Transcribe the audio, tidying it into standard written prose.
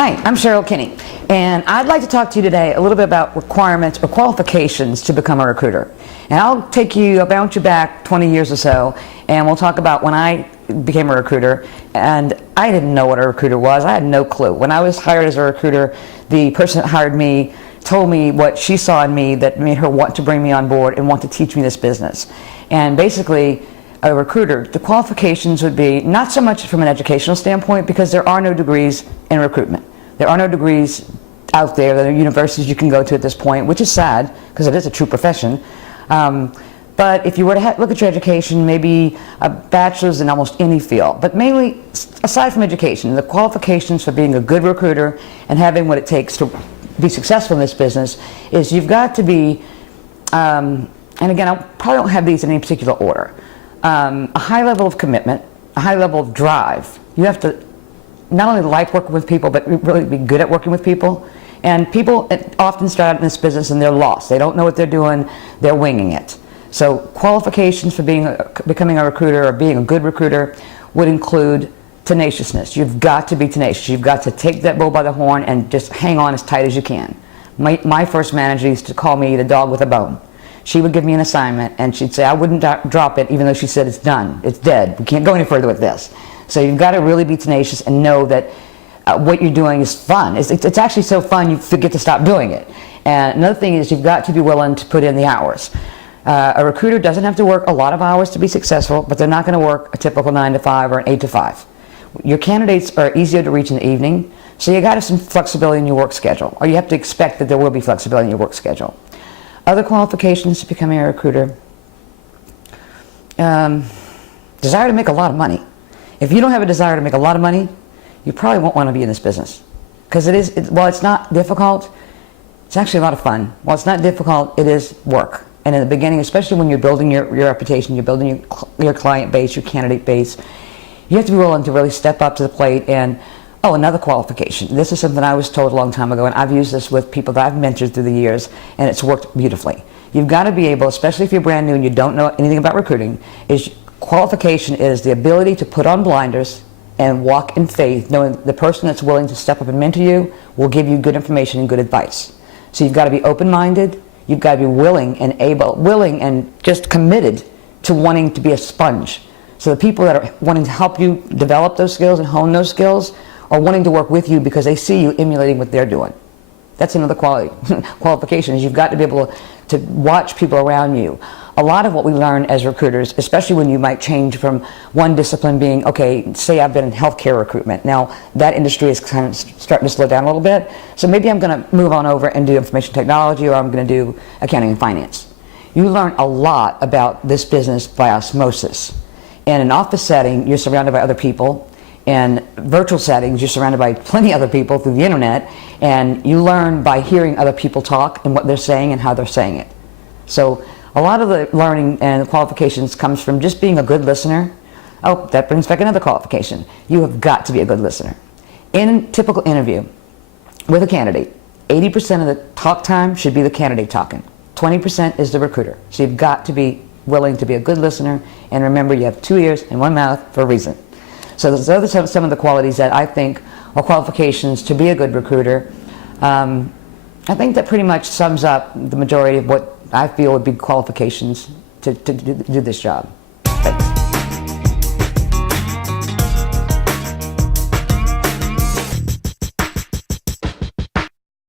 Hi, I'm Cheryl Kinney, and I'd like to talk to you today a little bit about requirements or qualifications to become a recruiter. And I'll bounce you back 20 years or so, and we'll talk about when I became a recruiter, and I didn't know what a recruiter was. I had no clue. When I was hired as a recruiter, the person that hired me told me what she saw in me that made her want to bring me on board and want to teach me this business. And basically, a recruiter, the qualifications would be not so much from an educational standpoint, because there are no degrees in recruitment. There are no degrees out there. There are universities you can go to at this point, which is sad because it is a true profession. But if you were to look at your education, maybe a bachelor's in almost any field. But mainly, aside from education, the qualifications for being a good recruiter and having what it takes to be successful in this business is you've got to be, and again, I probably don't have these in any particular order. A high level of commitment, a high level of drive. You have to not only like working with people, but really be good at working with people. And people often start out in this business and they're lost. They don't know what they're doing. They're winging it. So qualifications for becoming a recruiter or being a good recruiter would include tenaciousness. You've got to be tenacious. You've got to take that bull by the horn and just hang on as tight as you can. My first manager used to call me the dog with a bone. She would give me an assignment and she'd say I wouldn't drop it even though she said it's done, it's dead, we can't go any further with this. So you've got to really be tenacious and know that what you're doing is fun. It's actually so fun you forget to stop doing it. And another thing is you've got to be willing to put in the hours. A recruiter doesn't have to work a lot of hours to be successful, but they're not going to work a typical 9 to 5 or an 8 to 5. Your candidates are easier to reach in the evening, so you got to have some flexibility in your work schedule, or you have to expect that there will be flexibility in your work schedule. Other qualifications to becoming a recruiter: desire to make a lot of money. If you don't have a desire to make a lot of money, you probably won't want to be in this business. Because while it's not difficult, it's actually a lot of fun. While it's not difficult, it is work. And in the beginning, especially when you're building your reputation, you're building your client base, your candidate base, you have to be willing to really step up to the plate. And another qualification. This is something I was told a long time ago, and I've used this with people that I've mentored through the years, and it's worked beautifully. You've got to be able, especially if you're brand new and you don't know anything about recruiting, qualification is the ability to put on blinders and walk in faith, knowing the person that's willing to step up and mentor you will give you good information and good advice. So you've got to be open-minded, you've got to be willing and just committed to wanting to be a sponge. So the people that are wanting to help you develop those skills and hone those skills are wanting to work with you because they see you emulating what they're doing. That's another qualification, is you've got to be able to watch people around you. A lot of what we learn as recruiters, especially when you might change from one discipline being, okay, say I've been in healthcare recruitment. Now that industry is kind of starting to slow down a little bit, so maybe I'm going to move on over and do information technology, or I'm going to do accounting and finance. You learn a lot about this business by osmosis. In an office setting, you're surrounded by other people. In virtual settings, you're surrounded by plenty of other people through the internet, and you learn by hearing other people talk and what they're saying and how they're saying it. So a lot of the learning and the qualifications comes from just being a good listener. Oh, that brings back another qualification. You have got to be a good listener. In a typical interview with a candidate, 80% of the talk time should be the candidate talking. 20% is the recruiter. So you've got to be willing to be a good listener, and remember, you have 2 ears and 1 mouth for a reason. So those are some of the qualities that I think are qualifications to be a good recruiter. I think that pretty much sums up the majority of what I feel would be qualifications to do this job.